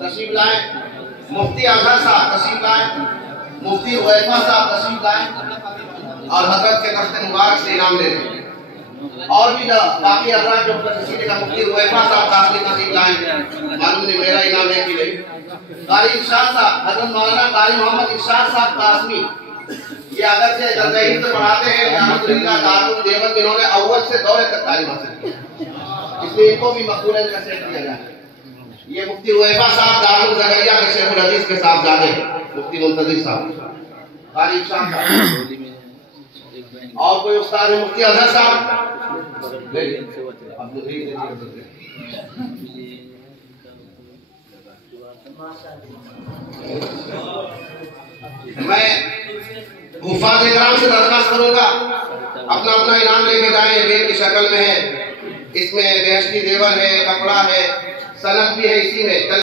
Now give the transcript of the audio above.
तशरीफ लाए, मुफ्ती अजहर साहब तशरीफ लाए, मुफ्ती हुज़ैफा साहब तशरीफ लाए और हजरत के दफ्तर मुबारक से इनाम ले लें। और भी बाकी हजरात जो तशरीफ का मुफ्ती हुज़ैफा साहब कासमी तशरीफ लाए, मालूम नहीं मेरा इनाम है कि नहीं। कारी इरशाद साहब, हजरत मौलाना कारी मोहम्मद इरशाद साहब कासमी, ये अगर से दरगाह से पढ़ाते हैं अल्हम्दुलिल्लाह, दारुल देवबंद इन्होंने अव्वल से दौरे तक तालीम हासिल की, इसलिए इनको भी मकबूल का सेट दिया जाए। ये मुफ्ती हुज़ैफा साहब दारुल ज़करिया के शेखुल हदीस के साहबजादे मुफ्ती मुंतज़िर साहब, कारी इरशाद साहब, और कोई उस्ताद है मुफ्ती अजहर साहब। मैं हुफ़ाज़ इकराम से दरख्वास्त करूंगा अपना अपना इनाम लेके जाएं, बेल की शक्ल में है, इसमें बेहश्ती जेवर है, कपड़ा है, सनद भी है इसी में।